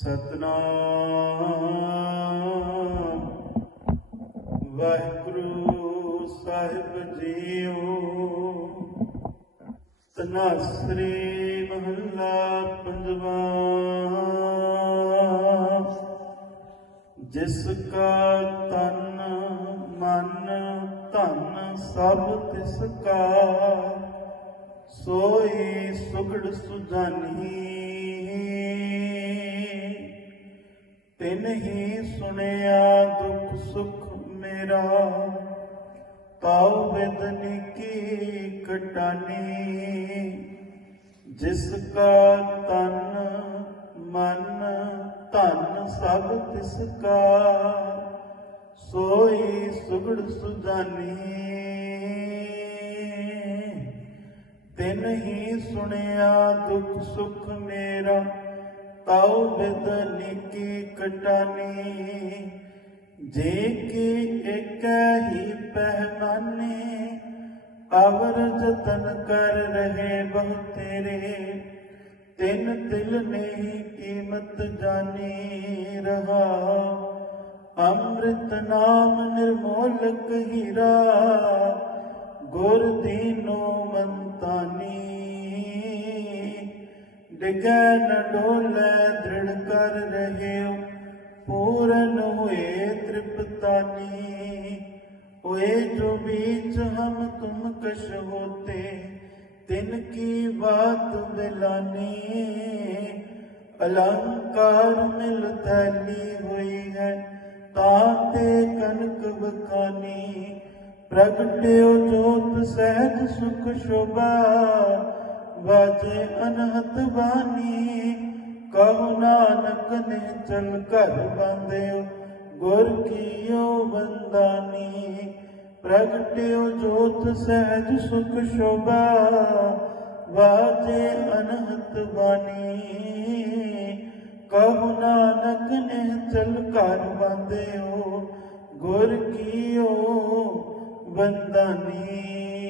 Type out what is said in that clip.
ਸਤਨਾਮ। ਵਾਹਿਗੁਰੂ ਸਾਹਿਬ JIO. ਤਨਾਸਰੀ ਮਹੱਲਾ ਪੰਜਵਾ। ਜਿਸ ਕਾ ਤਨ ਮਨ ਧਨ ਸਭ ਤਿਸ ਕਾ, ਸੋਈ ਸੁਗੜ ਸੁਜਾਨੀ ਤਿਨ ਹੀ ਸੁਣਿਆ ਦੁਖ ਸੁਖ ਮੇਰਾ, ਤਾਉ ਬਦਨ ਕੀ ਕਟਾਨੀ। ਜਿਸ ਕਾ ਤਨ ਮਨ ਧਨ ਸਭ ਤਿਸ ਕਾ, ਸੋਈ ਸੁਗੜ ਸੁਜਾਨੀ। ਤਿਨ ਹੀ ਸੁਣਿਆ ਦੁਖ ਸੁਖ ਮੇਰਾ, ਤਾਉ ਬਿਦ ਕਟਾਨੀ ਜੇ ਕੀ ਇੱਕ ਹੀ ਪਹਿਮਾਨੇ ਅਵਰ ਜਤਨ ਕਰ ਰਹੇ ਬਹੁ ਤੇਰੇ, ਤਿੰਨ ਤਿਲ ਨਹੀਂ ਕੀਮਤ ਜਾਣੀ ਰਹਾ। ਅੰਮ੍ਰਿਤ ਨਾਮ ਨਿਰਮੋਲਕ ਹੀਰਾ, ਗੁਰ ਦੀਨੋ ਕੈ ਨ ਡੋਲੇ ਦ੍ਰਿੜ ਕਰ ਰਹਿਓ, ਪੂਰਨ ਹੋਏ ਤ੍ਰਿਪਤਾਨੀ। ਹੋਏ ਜੋ ਬੀਚ ਹਮ ਤੁਮ ਕਸ਼ ਹੋਤੇ, ਤਿਨ ਕੀ ਬਾਤ ਬਿਲਾਨੀ ਅਲੰਕਾਰ ਮਿਲ ਤੈਲੀ ਹੋਈ ਹੈ ਤਾਤੇ ਕਨਕ ਬਖਾਨੀ ਪ੍ਰਗਟਿਓ ਜੋਤ ਸਹਿਜ ਸੁਖ ਸ਼ੋਭਾ ਵਾਜੇ ਅਨਹਤ ਬਾਣੀ, ਕਹੋ ਨਾਨਕ ਨੇ ਚਲ ਕਰ ਬੰਦਿਓ ਗੁਰ ਕੀਓ ਬੰਦਾਨੀ ਪ੍ਰਗਟਿਓ ਜੋਤ ਸਹਿਜ ਸੁਖ ਸ਼ੋਭਾ, ਵਾਜੇ ਅਨਹਤ ਬਾਣੀ। ਕਹੋ ਨਾਨਕ ਨੇ ਚਲ ਕਰ ਬੰਦਿਓ ਗੁਰ ਕੀਓ ਬੰਦਾਨੀ